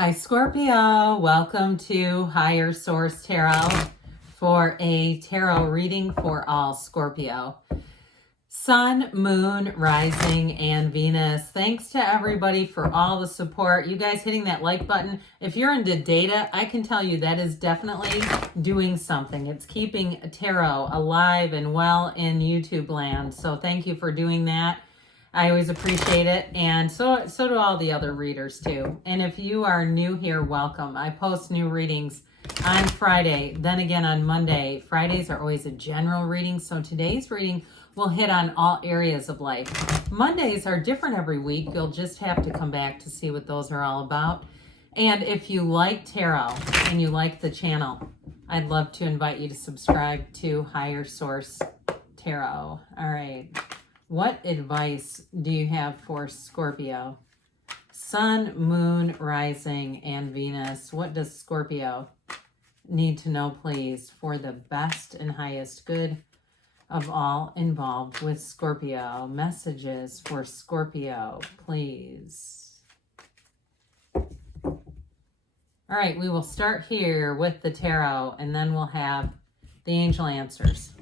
Hi Scorpio, welcome to Higher Source Tarot for a tarot reading for all Scorpio. Sun, Moon, Rising, and Venus. Thanks to everybody for all the support. You guys hitting that like button. If you're into data, I can tell you that is definitely doing something. It's keeping tarot alive and well in YouTube land. So thank you for doing that. I always appreciate it, and so do all the other readers too. And if you are new here, welcome. I post new readings on Friday, then again on Monday. Fridays are always a general reading, so today's reading will hit on all areas of life. Mondays are different every week. You'll just have to come back to see what those are all about. And if you like tarot and you like the channel, I'd love to invite you to subscribe to Higher Source Tarot. All right. What advice do you have for Scorpio? Sun, Moon, Rising, and Venus. What does Scorpio need to know, please, for the best and highest good of all involved with Scorpio? Messages for Scorpio, please. All right, we will start here with the tarot, and then we'll have the angel answers.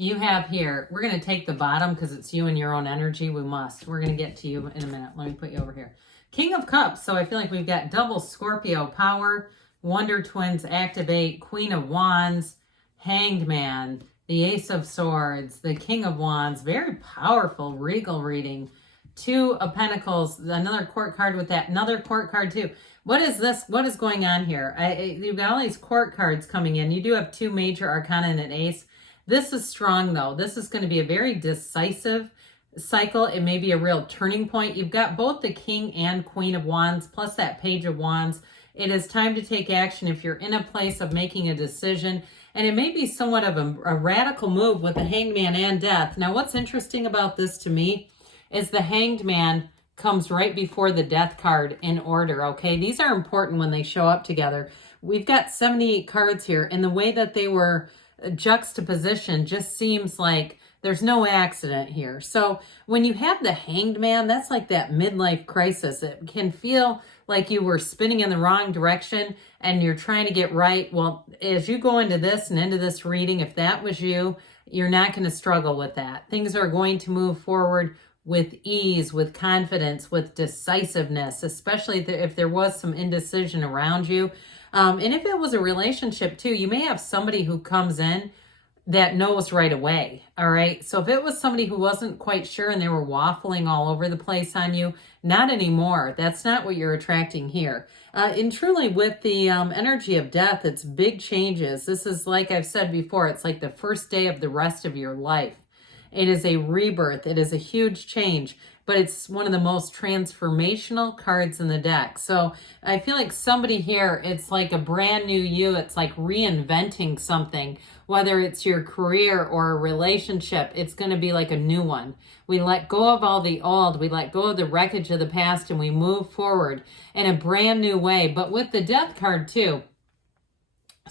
You have here, we're going to take the bottom because it's you and your own energy. We must. We're going to get to you in a minute. Let me put you over here. King of Cups. So I feel like we've got double Scorpio power. Wonder Twins activate. Queen of Wands. Hanged Man. The Ace of Swords. The King of Wands. Very powerful regal reading. Two of Pentacles. Another court card with that. Another court card too. What is this? What is going on here? You've got all these court cards coming in. You do have two major arcana and an ace. This is strong, though. This is going to be a very decisive cycle. It may be a real turning point. You've got both the King and Queen of Wands, plus that Page of Wands. It is time to take action if you're in a place of making a decision. And it may be somewhat of a radical move with the Hanged Man and Death. Now, what's interesting about this to me is the Hanged Man comes right before the Death card in order, okay? These are important when they show up together. We've got 78 cards here, and the way that they were juxtaposition just seems like there's no accident here. So when you have the Hanged Man, that's like that midlife crisis. It can feel like you were spinning in the wrong direction and you're trying to get right. Well, as you go into this and into this reading, if that was you, you're not going to struggle with that. Things are going to move forward with ease, with confidence, with decisiveness, especially if there was some indecision around you. And if it was a relationship too, you may have somebody who comes in that knows right away. All right. So if it was somebody who wasn't quite sure and they were waffling all over the place on you, not anymore. That's not what you're attracting here. And truly with the energy of death, it's big changes. This is, like I've said before, it's like the first day of the rest of your life. It is a rebirth. It is a huge change, but it's one of the most transformational cards in the deck. So I feel like somebody here, it's like a brand new you. It's like reinventing something, whether it's your career or a relationship. It's going to be like a new one. We let go of all the old. We let go of the wreckage of the past, and we move forward in a brand new way. But with the Death card too.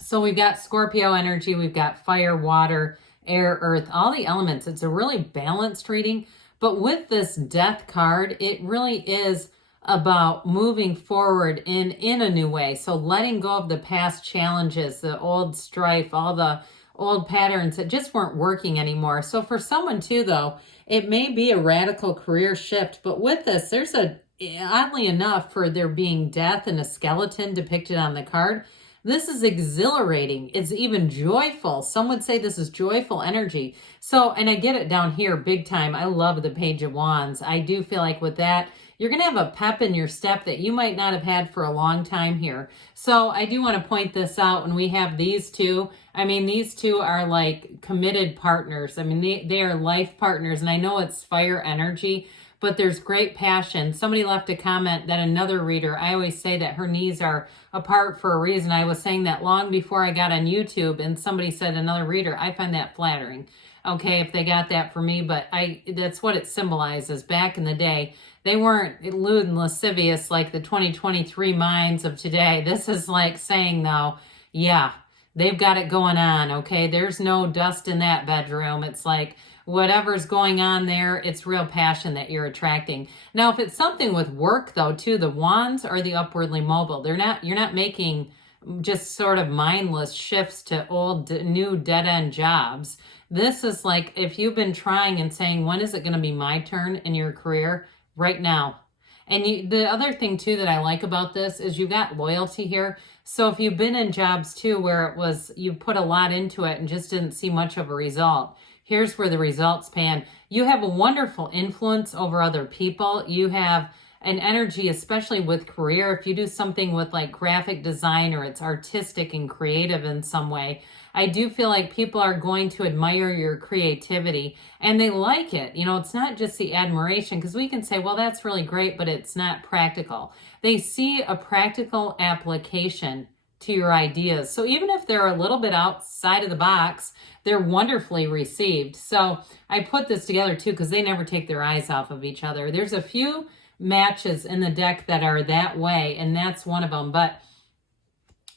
So we've got Scorpio energy. We've got fire, water, air, earth, all the elements. It's a really balanced reading. But with this Death card, it really is about moving forward in a new way. So letting go of the past challenges, the old strife, all the old patterns that just weren't working anymore. So for someone too, though, it may be a radical career shift. But with this, there's oddly enough, for there being death and a skeleton depicted on the card, this is exhilarating. It's even joyful. Some would say this is joyful energy. So, and I get it down here big time. I love the Page of Wands. I do feel like with that, you're going to have a pep in your step that you might not have had for a long time here. So I do want to point this out when we have these two. I mean, these two are like committed partners. I mean, they are life partners. And I know it's fire energy, but there's great passion. Somebody left a comment that another reader, I always say that her knees are apart for a reason. I was saying that long before I got on YouTube, and somebody said, another reader, I find that flattering. Okay, if they got that for me, but that's what it symbolizes. Back in the day, they weren't lewd and lascivious like the 2023 minds of today. This is like saying, though, yeah, they've got it going on, okay? There's no dust in that bedroom. It's like, whatever's going on there, it's real passion that you're attracting. Now, if it's something with work though, too, the wands are the upwardly mobile. You're not making just sort of mindless shifts to old, new dead-end jobs. This is like if you've been trying and saying, when is it going to be my turn in your career? Right now. And the other thing too that I like about this is you've got loyalty here. So if you've been in jobs too where it was, you put a lot into it and just didn't see much of a result, here's where the results pan. You have a wonderful influence over other people. You have an energy, especially with career. If you do something with like graphic design or it's artistic and creative in some way, I do feel like people are going to admire your creativity and they like it. You know, it's not just the admiration, because we can say, well, that's really great, but it's not practical. They see a practical application to your ideas. So even if they're a little bit outside of the box, they're wonderfully received. So I put this together too, because they never take their eyes off of each other. There's a few matches in the deck that are that way, and that's one of them. But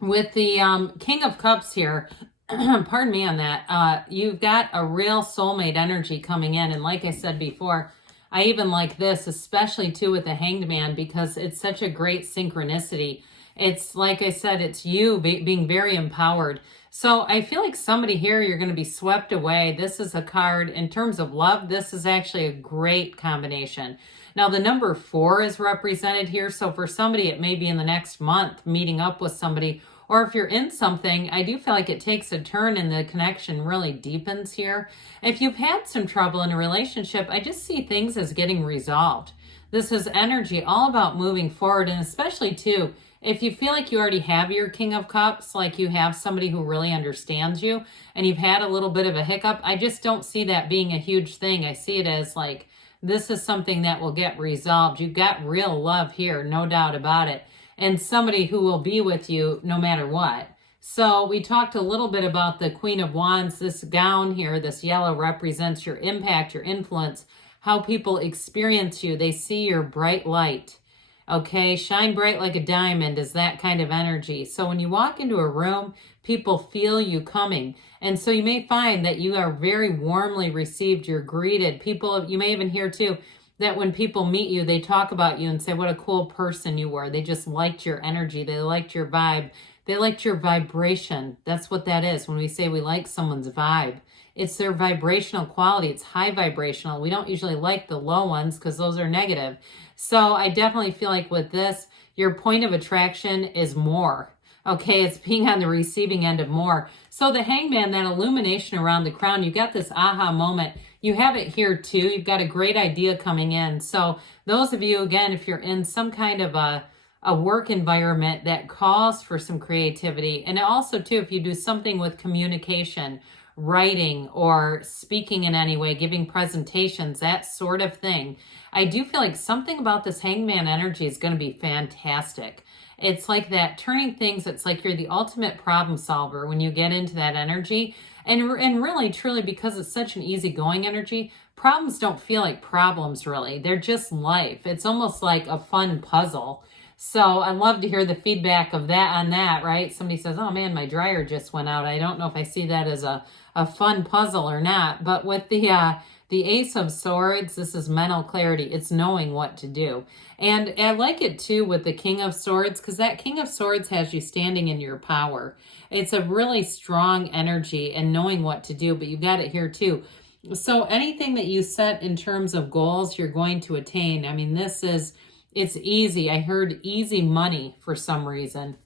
with the King of Cups here, pardon me on that, you've got a real soulmate energy coming in. And like I said before, I even like this, especially too with the Hanged Man, because it's such a great synchronicity. It's like I said, it's you being very empowered. So I feel like somebody here, you're going to be swept away. This is a card in terms of love. This is actually a great combination. Now the number 4 is represented here. So for somebody, it may be in the next month meeting up with somebody, or if you're in something, I do feel like it takes a turn and the connection really deepens here. If you've had some trouble in a relationship, I just see things as getting resolved. This is energy all about moving forward, and especially too, if you feel like you already have your King of Cups, like you have somebody who really understands you and you've had a little bit of a hiccup, I just don't see that being a huge thing. I see it as like, this is something that will get resolved. You've got real love here, no doubt about it. And somebody who will be with you no matter what. So we talked a little bit about the Queen of Wands. This gown here, this yellow, represents your impact, your influence, how people experience you. They see your bright light. Okay, shine bright like a diamond is that kind of energy. So when you walk into a room, people feel you coming. And so you may find that you are very warmly received. You're greeted. People, you may even hear too, that when people meet you, they talk about you and say what a cool person you were. They just liked your energy. They liked your vibe. They liked your vibration. That's what that is. When we say we like someone's vibe, it's their vibrational quality. It's high vibrational. We don't usually like the low ones because those are negative. So I definitely feel like with this, your point of attraction is more. Okay, it's being on the receiving end of more. So the Hangman, that illumination around the crown, you got this aha moment. You have it here too. You've got a great idea coming in. So those of you, again, if you're in some kind of a work environment that calls for some creativity, and also too, if you do something with communication, writing or speaking in any way, giving presentations, that sort of thing, I do feel like something about this Hangman energy is going to be fantastic. It's like that turning things, it's like you're the ultimate problem solver when you get into that energy. And really, truly, because it's such an easygoing energy, problems don't feel like problems, really. They're just life. It's almost like a fun puzzle. So I love to hear the feedback of that on that, right? Somebody says, oh man, my dryer just went out. I don't know if I see that as a fun puzzle or not. But with the Ace of Swords, this is mental clarity. It's knowing what to do. And I like it too with the King of Swords, because that King of Swords has you standing in your power. It's a really strong energy and knowing what to do, but you got it here too. So anything that you set in terms of goals, you're going to attain. I mean, it's easy. I heard easy money for some reason.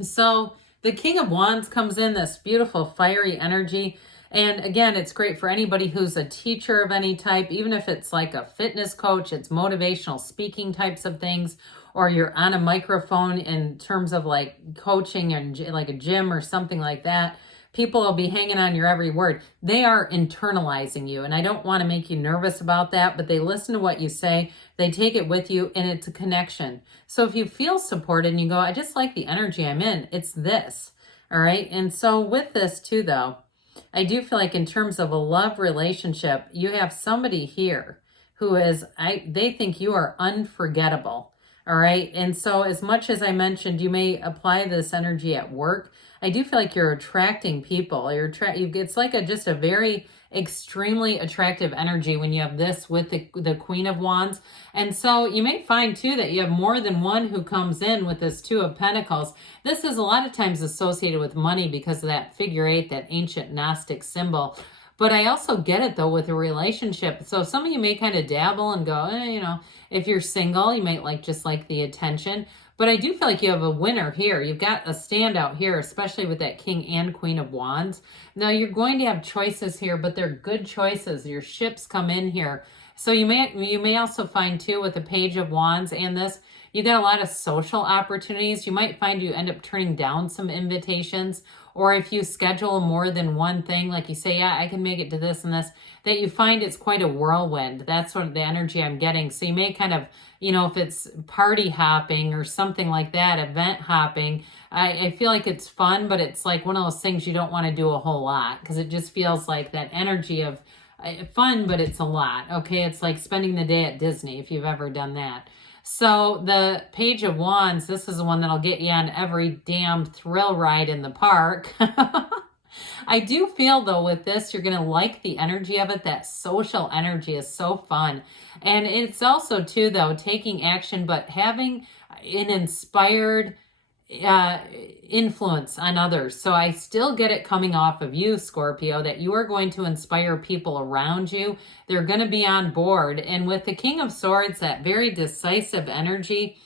So the King of Wands comes in, this beautiful fiery energy. And again, it's great for anybody who's a teacher of any type, even if it's like a fitness coach, it's motivational speaking types of things, or you're on a microphone in terms of like coaching and like a gym or something like that. People will be hanging on your every word. They are internalizing you. And I don't want to make you nervous about that, but they listen to what you say. They take it with you, and it's a connection. So if you feel supported and you go, I just like the energy I'm in, it's this. All right. And so with this too, though, I do feel like in terms of a love relationship, you have somebody here who is, they think you are unforgettable. All right. And so as much as I mentioned, you may apply this energy at work. I do feel like you're attracting people. It's like just a very extremely attractive energy when you have this with the Queen of Wands. And so you may find too that you have more than one who comes in with this Two of Pentacles. This is a lot of times associated with money because of that figure eight, that ancient Gnostic symbol. But I also get it though with a relationship. So some of you may kind of dabble and go, you know, if you're single, you might just like the attention. But I do feel like you have a winner here. You've got a standout here, especially with that King and Queen of Wands. Now you're going to have choices here, but they're good choices. Your ships come in here. So you may also find too with the Page of Wands and this, you got a lot of social opportunities. You might find you end up turning down some invitations, or if you schedule more than one thing, like you say, yeah, I can make it to this and this, that you find it's quite a whirlwind. That's sort of the energy I'm getting. So you may kind of, you know, if it's party hopping or something like that, event hopping, I feel like it's fun, but it's like one of those things you don't want to do a whole lot because it just feels like that energy of fun, but it's a lot. Okay, it's like spending the day at Disney if you've ever done that. So the Page of Wands, this is the one that'll get you on every damn thrill ride in the park. I do feel though with this, you're going to like the energy of it. That social energy is so fun. And it's also too though, taking action, but having an inspired influence on others. So I still get it coming off of you, Scorpio, that you are going to inspire people around you. They're going to be on board. And with the King of Swords, that very decisive energy,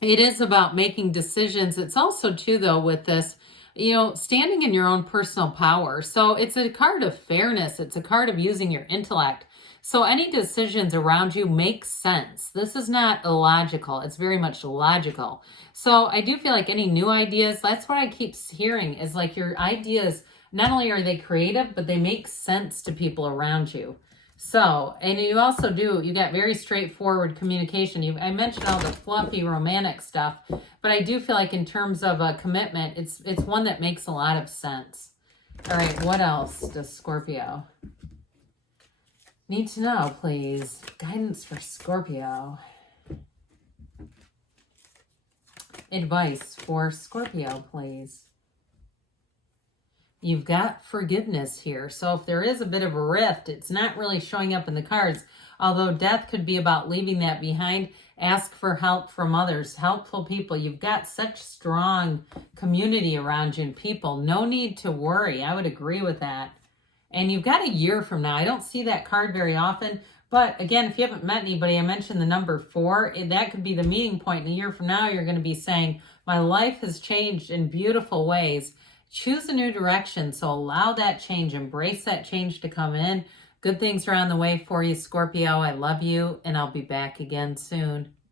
it is about making decisions. It's also too, though, with this, you know, standing in your own personal power. So it's a card of fairness. It's a card of using your intellect. So any decisions around you make sense. This is not illogical. It's very much logical. So I do feel like any new ideas, that's what I keep hearing, is like your ideas, not only are they creative, but they make sense to people around you. So, and you also you got very straightforward communication. I mentioned all the fluffy romantic stuff, but I do feel like in terms of a commitment, it's one that makes a lot of sense. All right, what else does Scorpio need to know, please? Guidance for Scorpio. Advice for Scorpio, please. You've got forgiveness here. So if there is a bit of a rift, it's not really showing up in the cards. Although death could be about leaving that behind. Ask for help from others, helpful people. You've got such strong community around you and people. No need to worry. I would agree with that. And you've got a year from now. I don't see that card very often. But again, if you haven't met anybody, I mentioned the number 4. That could be the meeting point. In a year from now, you're going to be saying, my life has changed in beautiful ways. Choose a new direction. So allow that change. Embrace that change to come in. Good things are on the way for you, Scorpio. I love you, and I'll be back again soon.